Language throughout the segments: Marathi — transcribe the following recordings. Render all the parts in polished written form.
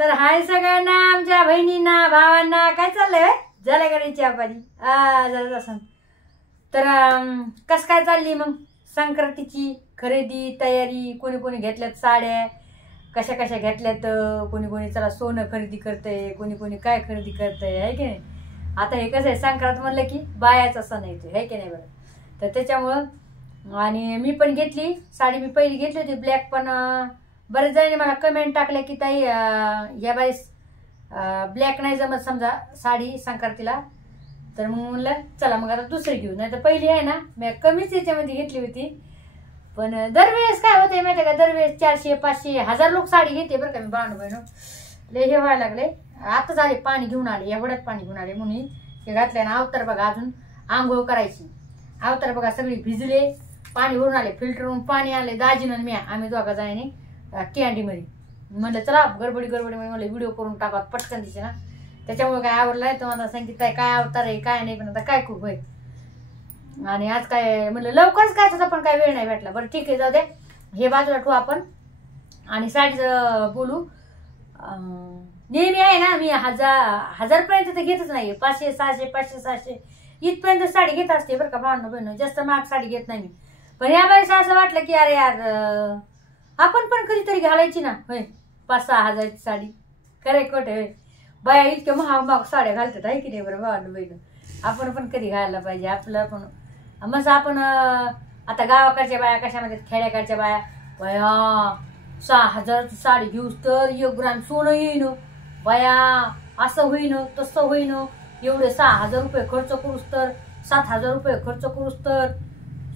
तर हाय सगळ्यांना, आमच्या बहिणींना भावांना. काय चाललंय? झालं का चहा पाणी? झालं असं. तर कस काय चालली मग संक्रांतीची खरेदी तयारी? कोणी कोणी घेतल्यात साड्या, कशा कशा घेतल्यात, कोणी कोणी चला सोनं खरेदी करतंय, कोणी कोणी काय खरेदी करतंय, आहे की नाही. आता हे कसं आहे, संक्रांत म्हणलं की बायाचा सण येतो, आहे की नाही बरं. तर त्याच्यामुळं आणि मी पण घेतली साडी. मी पहिली घेतली होती ब्लॅक, पण बरेच जणांनी मला कमेंट टाकल्या की ताई या बाईस ब्लॅक नाही जमत समजा साडी संक्रांतीला. तर मग म्हणलं चला मग आता दुसरी घेऊ. नाही तर पहिली आहे ना मी कमीच याच्यामध्ये घेतली होती. पण दरवेळेस काय होते माहिती का, दरवेळेस 400 500 1000 लोक साडी घेते बरं का. मी बाण बहिण लय हे व्हायला लागले. आताच आले पाणी घेऊन आले, एवढ्यात पाणी घेऊन आले म्हणून हे घातलं ना. अवतार बघा अजून आंघोळ करायची. अवतार बघा सगळी भिजले, पाणी भरून आले, फिल्टरवरून पाणी आले. दाजीनं मी आम्ही दोघा जाईने कॅन्डी मध्ये म्हणलं चला गडबडी मला व्हिडिओ करून टाका पटकन दिसे ना. त्याच्यामुळे काय आवडलाय तुम्हाला सांगितलं काय अवतार आहे काय नाही. पण आता काय खूप होय. आणि आज काय म्हणलं लवकरच काय होतं पण काय वेळ नाही भेटला. बरं ठीक आहे जाऊ दे, हे बाजूला ठेवू आपण आणि साडीचं बोलू. नेहमी आहे ना मी 1000 पर्यंत तर घेतच नाही. 500 600 500 600 इथपर्यंत साडी घेत असते बरं का भावनं बहिण. जास्त महाग साडी घेत नाही मी. पण या वेळेस असं वाटलं की अरे यार आपण पण कधीतरी घालायची ना होय 5-6 हजाराची साडी. खरे खोटे होय बाया इतक्या महाग साड्या घालतात, आहे की नाही बरं भावनं बहिण. आपण पण कधी घालायला पाहिजे. आपलं पण मग आपण आता गावाकडच्या बाया कशामध्ये, खेड्याकडच्या बाया बाया 6000 साडी घेऊस तर 1 ग्राम सोनं येईन बाया, असं होईन तसं होईन. एवढे 6000 रुपये खर्च करूस तर 7000 रुपये खर्च करूस तर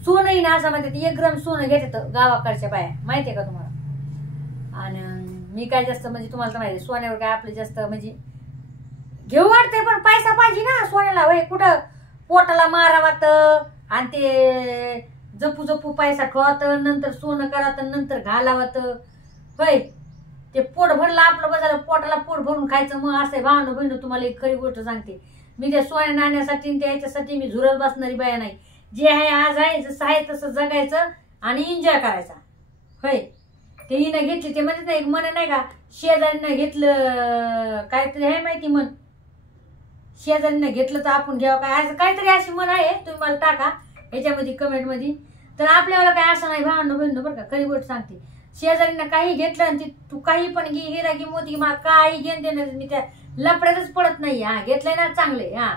सोनं येईन असं म्हणतात. 1 ग्राम सोनं घेतात गावाकडच्या बाया, माहितीये का तुम्हाला. आणि मी काय जास्त म्हणजे तुम्हाला तर माहिती सोन्यावर काय आपलं जास्त म्हणजे घेऊ वाटते. पण पैसा पाहिजे ना सोन्याला होय. कुठं पोटाला मारावात आणि ते जपू जपू पैसा ठेवात, नंतर सोनं करावत, नंतर घालावत होय. ते पोट भरलं आपलं बसायला, पोटाला पोट भरून खायचं. मग असं भावनं बहिण तुम्हाला एक खरी गोष्ट सांगते. मी त्या सोन्या नाण्यासाठी त्याच्यासाठी मी झुरत बसणारी बाया नाही. जे आहे आज आहे, जसं आहे तसं जगायचं आणि एन्जॉय करायचा होय. ते हिनं घेतली ते म्हणजे नाही म्हणे नाही का, शेजारीनं घेतलं काहीतरी आहे माहिती म्हण, शेजारीनं घेतलं तर आपण घ्यावं काय, असं काहीतरी अशी म्हण आहे. तुम्ही मला टाका ह्याच्यामध्ये कमेंट मध्ये. तर आपल्याला काय असं नाही भावनं बहिण बरं का, खरी गोष्ट सांगते. शेजारीनं काही घेतलं आणि तू काही पण घे, हिरा घे मोती मला काही घेऊन देणार, मी त्या लपड्यातच पडत नाही. हा घेतलंय ना चांगले हा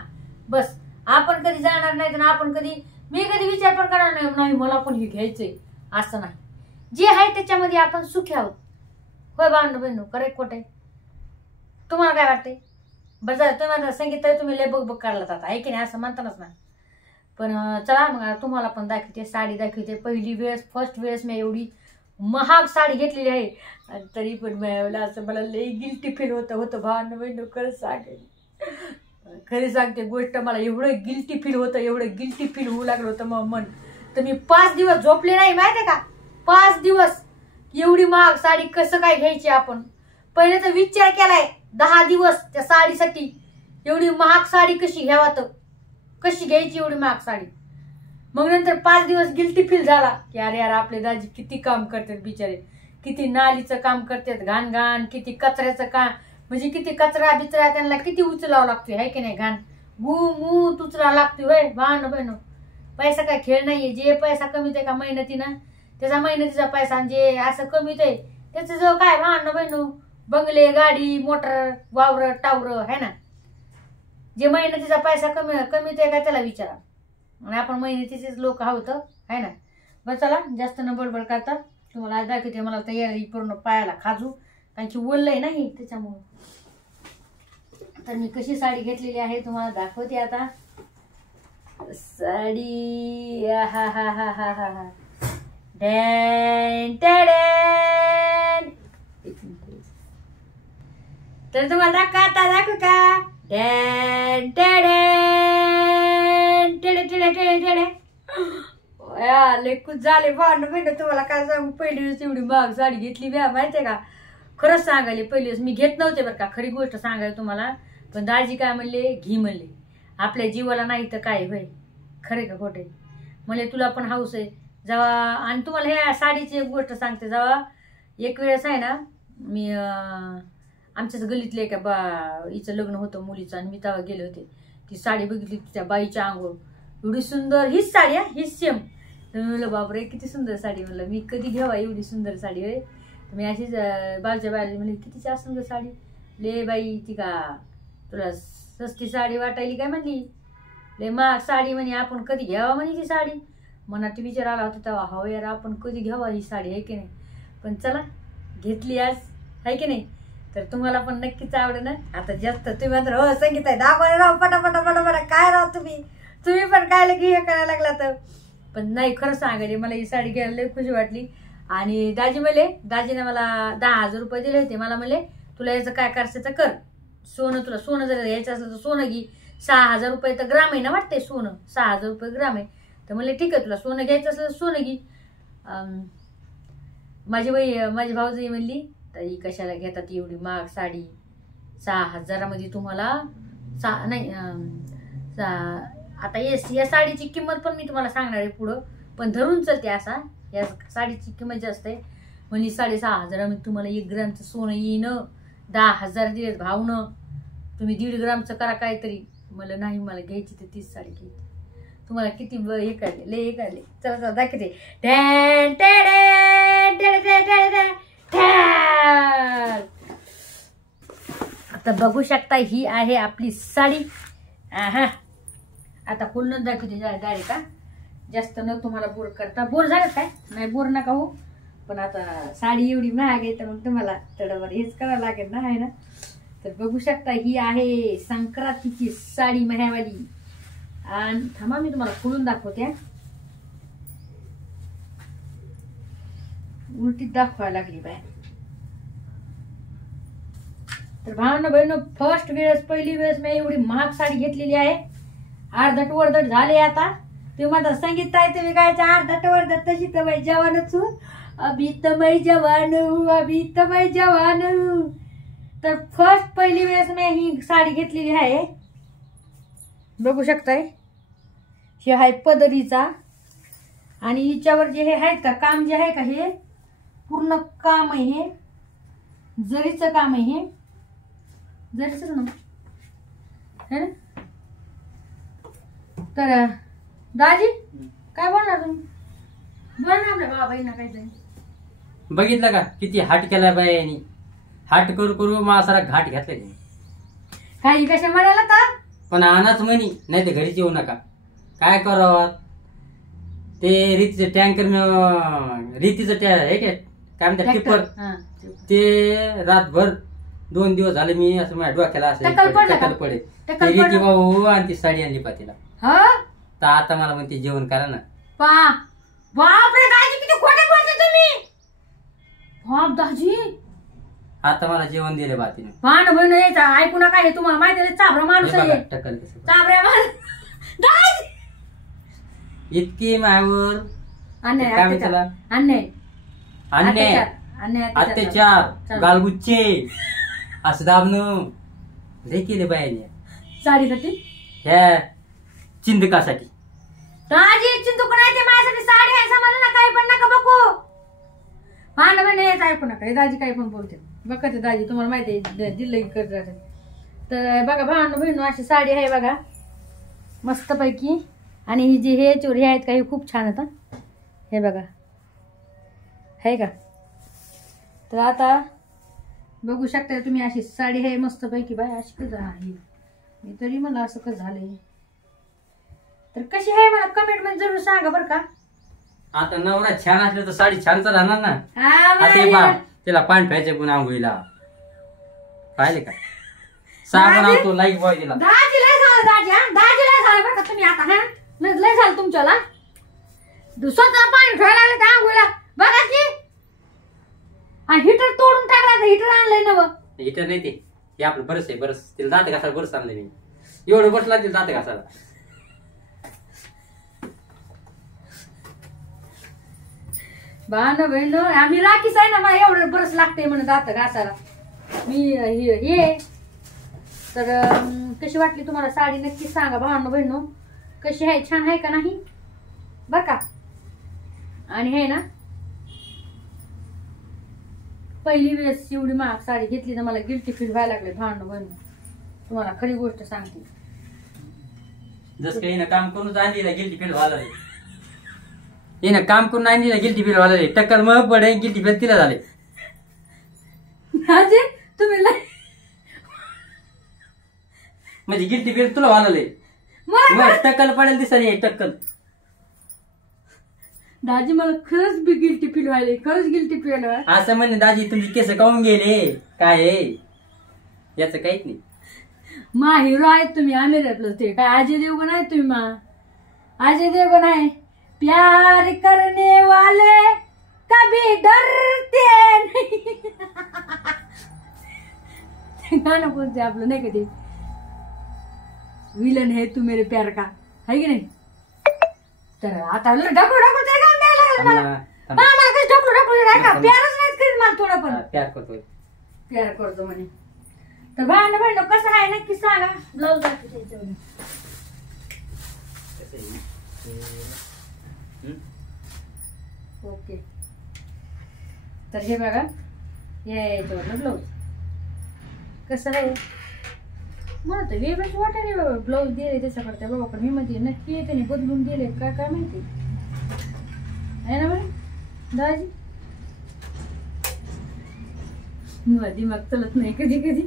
बस. आपण कधी जाणार नाही तर आपण कधी, मी कधी विचार पण करणार नाही मला पण हे घ्यायचंय असं नाही. जे आहे त्याच्यामध्ये आपण सुखी आहोत होय भावनं बहिण. करेक्ट खोटे तुम्हाला काय वाटते बरं. तुम्ही माझं सांगितलं तुम्ही लय बघ काढला जाता, आहे की नाही असं म्हणतानाच नाही. पण चला मग तुम्हाला पण दाखवते साडी दाखवते. पहिली वेळेस फर्स्ट वेळेस मी एवढी महाग साडी घेतलेली आहे. तरी पण असं मला लई गिल्टी फील होतं भावनं बहिण. खरं सांगेल खरी सांगते गोष्ट, मला एवढं गिल्टी फील होतं, एवढं गिल्टी फील होऊ लागलं होतं मग मन. तर मी 5 दिवस झोपले नाही माहिती का. 5 दिवस एवढी महाग साडी कसं काय घ्यायची आपण. पहिले तर विचार केलाय 10 दिवस त्या साडीसाठी. एवढी महाग साडी कशी घ्यावा, तर कशी घ्यायची एवढी महाग साडी. मग नंतर 5 दिवस गिल्टी फील झाला की अरे यार आपले दाजी किती काम करतात बिचारे, किती नालीचं काम करतात, घाण घाण, किती कचऱ्याचं काम, म्हणजे किती कचरा बिचरा त्यांना किती उचलावं लागतोय, आहे की नाही. घाण गू उचलावं लागतोय होय भावनं बहिण. पैसा काय खेळ नाहीये. जे पैसा कमीत आहे का मेहनतीनं, त्याचा मेहनतीचा पैसा, जे असं कमीत आहे त्याचं जो काय भावनं बहिण, बंगले गाडी मोटर वावर टावर आहे ना. जे मेहनतीचा पैसा कमीत आहे का त्याला विचारा. आणि आपण मेहनतीचेच लोक आहोत आहे ना. बरं चला जास्त न बडबड करता तुम्हाला आज दाखवते. मला तयारी पूर्ण पायाला खाजू कारण की ओललंय नाही त्याच्यामुळं. तर मी कशी साडी घेतलेली आहे तुम्हाला दाखवते आता. साडी हा हा हा हा हा हा डॅन टॅडॅन. तर तुम्हाला दाखवू का डॅन टॅडॅन टेडे टेडे टेडे टेडे. लय खुश झाले भावनं बहिण. तुम्हाला काय सांगू, पहिली वेळेस एवढी महाग साडी घेतली बी माहितीये का. खरंच सांगायले पहिली वेळेस मी घेत नव्हते बरं का, खरी गोष्ट सांगायला तुम्हाला. पण दाजी काय म्हणले घी म्हणले, आपल्या जीवाला नाही तर काय होय. खरे का खोटे म्हणले तुला पण हाऊस आहे जेव्हा. आणि तुम्हाला ह्या साडीची एक गोष्ट सांगते. जेव्हा एक वेळेस आहे ना मी आमच्याच गल्लीतले एका हिचं लग्न होतं मुलीचं आणि मी तेव्हा गेले होते. ती साडी बघितली त्या बाईच्या अंगावर, एवढी सुंदर. हीच साडी आहे, हीच सेम. तर मी म्हणलं बापरे किती सुंदर साडी. म्हणलं मी कधी घ्यावा एवढी सुंदर साडी होय. मी अशीच बालच्या बायला म्हणले किती छान सुंदर साडी. ले बाई ती का तुला सस्ती साडी वाटायली काय म्हणली. ले महाग साडी म्हणे, आपण कधी घ्यावा म्हणे ती साडी. मनात विचार आला होता तेव्हा, हो यार आपण कधी घ्यावा ही साडी आहे की नाही. पण चला घेतली आज, आहे की नाही. तर तुम्हाला पण नक्कीच आवडेल ना. आता जास्त तुम्ही मात्र हो संगीत आहे दाखवा राव पटापटा पटापटा काय राव तुम्ही पण काय लगी हे करायला लागला. तर पण नाही खरं सांगायचे मला ही साडी घ्यायला लई खुशी वाटली. आणि दाजीने मला 10,000 रुपये दिले होते. मला म्हणले तुला याचं काय करायचं कर, सोनं तुला सोनं जर यायचं असलं तर सोनं घे. 6,000 रुपये तर ग्राम आहे ना वाटतंय सोनं, 6,000 रुपये ग्राम आहे. तर म्हणले ठीक आहे तुला सोनं घ्यायचं असलं तर सोनं घे. माझी भाऊजी म्हणली तर ही कशाला घेतात एवढी महाग साडी, 6,000 मध्ये तुम्हाला नाही. आता या साडीची किंमत पण मी तुम्हाला सांगणार आहे पुढं, पण धरून चलते असा. या साडीची किंमत जास्त आहे. म्हणजे 6,500 मध्ये तुम्हाला 1 ग्रामचं सोनं येईन. 10,000 दिलेत भावनं, तुम्ही 1.5 ग्रामचं करा काहीतरी. मला नाही, मला घ्यायची तर तीच साडी घ्यायची. तुम्हाला किती हे काढले लय हे काढले. चला दाखवते. आता बघू शकता ही आहे आपली साडी. आता फुलच दाखवते डायरेक्ट का जास्त न तुम्हाला बोर करता. बोर झालं काय नाही, बोर नका हो. पण आता साडी एवढी महाग आहे तर मग तुम्हाला थोडंफार हेच करावं लागेल ना, आहे ना. तर बघू शकता ही आहे संक्रांतीची साडी महिन्यावाली. आणि थांबा मी तुम्हाला खोलून दाखवते. उलटीत दाखवायला लागली बाय. तर भावना बहिण फर्स्ट वेळेस पहिली वेळेस मी एवढी महाग साडी घेतलेली आहे. अर्धट वरधट झाले. आता तुम्ही माझा संगीत आहे तुम्ही गायच्या अर्धट वरधट तशी तर बाई जवानच हूँ, अभी तो मैं जवान हूँ, अभी तो मैं जवान हूँ. तर फर्स्ट पहिली वेळेस मी ही साडी घेतलेली आहे. बघू शकताय हे आहे पदरीचा. आणि हिच्यावर जे हे आहेत का काम जे आहे का हे पूर्ण काम आहे. हे जरीचं काम आहे. हे जरीच ना है ना. तर दाजी काय बोलणार तुम्ही, बोल ना आपल्या बाबाईना काहीतरी. बघितलं का किती हाट केला बायांनी. हाट करू करू मासारा घाट घातले. काही कशा म्हणाला तर पण आणाच म्हणी नाही ते घरीच येऊ नका. काय करावं ते रीतीचं टँकर रीतीचं हे काय म्हणतात टिप्पर ते रातभर 2 दिवस झाले मी असं माझ्या डोक्याला असं पडे. ते रीती भाऊ आणि ती साडी आणली पातीला. तर आता मला म्हणते जेवण करा ना. बापरे दाजी किती खोटे बोलते तुम्ही. बाप दाजी आता मला जेवण दिले बातीने. भांड बहिण यायचा ऐकू नका. हे तुम्हाला माहिती आहे चाभरा माणूस आहे. चाभऱ्या माणूस इतकी मायावर अन्याय अत्याचार गालगुच्चे असं दाबणं लय केले बायाने साडीसाठी, ह्या चिंदकासाठी. दाजी चिंतू नाही ते माझ्यासाठी साडी आहे समजलं ना. काही पण नका बघू. भांड बहिण यायचं ऐकू नका. दाजी काही पण बोलते बघा. ते दाजी तुम्हाला माहिती आहे दिल्ली करत. तर बघा भांड बहिण अशी साडी आहे बघा मस्तपैकी. आणि ही जी हे चोरी आहेत का हे खूप छान होता. हे बघा आहे का. तर आता बघू शकता तुम्ही अशी साडी आहे मस्तपैकी. बाय अशी कसं आहे मी तरी मला असं कसं झालंय. तर कशी आहे मला कमेंट मध्ये जरूर सांगा बरं का. आता नवरा छान असलं तर साडी छानच राहणार ना. त्याला पाणी प्यायचं पण आंघोळीला पाहिले का. साबण आणतो लाईक बॉय दिला. दाजी लय झालं बरं का तुम्ही आता. हा लय झालं तुमच्याला. स्वतःला पाणी ठेवायला लागलं त्या आंघोळीला बघा की. हिटर तोडून टाकला. हिटर आणलंय ना. हिटर नाही ते आपलं बरंच आहे. बरंच तिला दात घासायला बरंच आणलंय मी. एवढं बसला तिला दात घासायला. भान बहिण आम्ही राखीच आहे ना. मला एवढं बरंच लागतंय म्हणून दात घासायला मी हे. तर कशी वाटली तुम्हाला साडी नक्की सांगा भावांनो बहिणो. कशी आहे छान आहे का नाही बर का. आणि हे ना पहिली वेळेस एवढी महाग साडी घेतली तर मला गिल्टी फील व्हायला लागले भांडण बनून. तुम्हाला खरी गोष्ट सांगते. जसं काही ना काम करून आणली गिल्टी फील व्हायला हिनं काम करून आणली गिल्टी फील व्हायला टक्कल मग पडे गिल्टी फील तिला झाले. तुम्ही म्हणजे गिल्टी फील तुला व्हायला मग टक्कल पडेल दिसाने टक्कल. दाजी मला खरंच बी गिल्टी फील व्हायला, खरंच गिल्टी फील व्हायला. असं म्हणे दाजी तुमची केस काऊन गेले काय याच काहीच नाही. मा हिरो आहेत तुम्ही आमिर ते काय अजय देवगण आहेत तुम्ही. मा अजय देवगण आहे. प्यार करने वाले कभी डरते नहीं. गाणं कोणते आपलं नाही कधी. विलन है तू मेरे प्यार का है की नाही. तर आता ढकलू ढकलू ते गाणं द्यायला लागलं मला. मला काही ढकलू ढकलू नाही का. प्यारच नाहीत करीत मला थोडं पण. प्यार करतोय प्यार करतो म्हणे. तर भांडण कसं आहे नक्की सांगा. ब्लाऊज दाखवते. ओके. तर हे बघा याच्यावरनं ब्लाऊज कसं आहे. मला तर वेगळंच वाटायला ब्लाऊज दिले त्याच्याकडे त्या बाबाकडे. मी मध्ये नक्की त्याने बदलून दिले काय काय माहिती आहे ना बरं दाजी. दिमाग चलत नाही कधी कधी.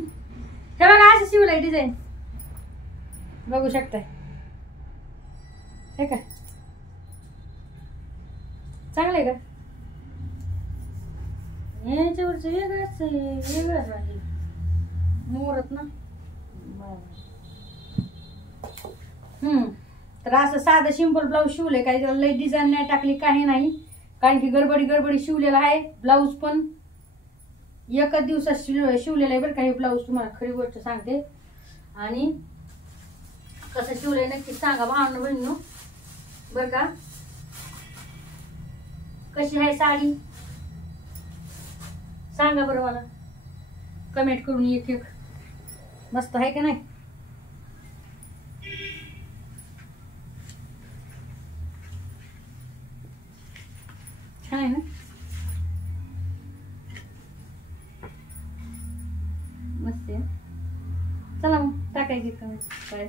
हे बघा असं शिवलाय डिझाईन बघू शकताय. हे काय चांगलं आहे का. याच्यावरच वेगळंच वेगळंच आहे मोरत ना. तर असं साधं सिंपल ब्लाऊज शिवले काही त्याला लई डिझाईन नाही टाकली काही नाही. कारण की गडबडी शिवलेला आहे ब्लाऊज पण. एकच दिवसात शिवलेला आहे बरं काही ब्लाऊज. तुम्हाला खरी गोष्ट सांगते. आणि कसं शिवलंय नक्की सांगा भावना बहिणीनो बरं का. कशी आहे साडी सांगा बरं मला कमेंट करून. एक एक मस्त आहे का नाही. छान आहे ना. मस्त आहे. चला मग टाकायची कमेंट. बाय.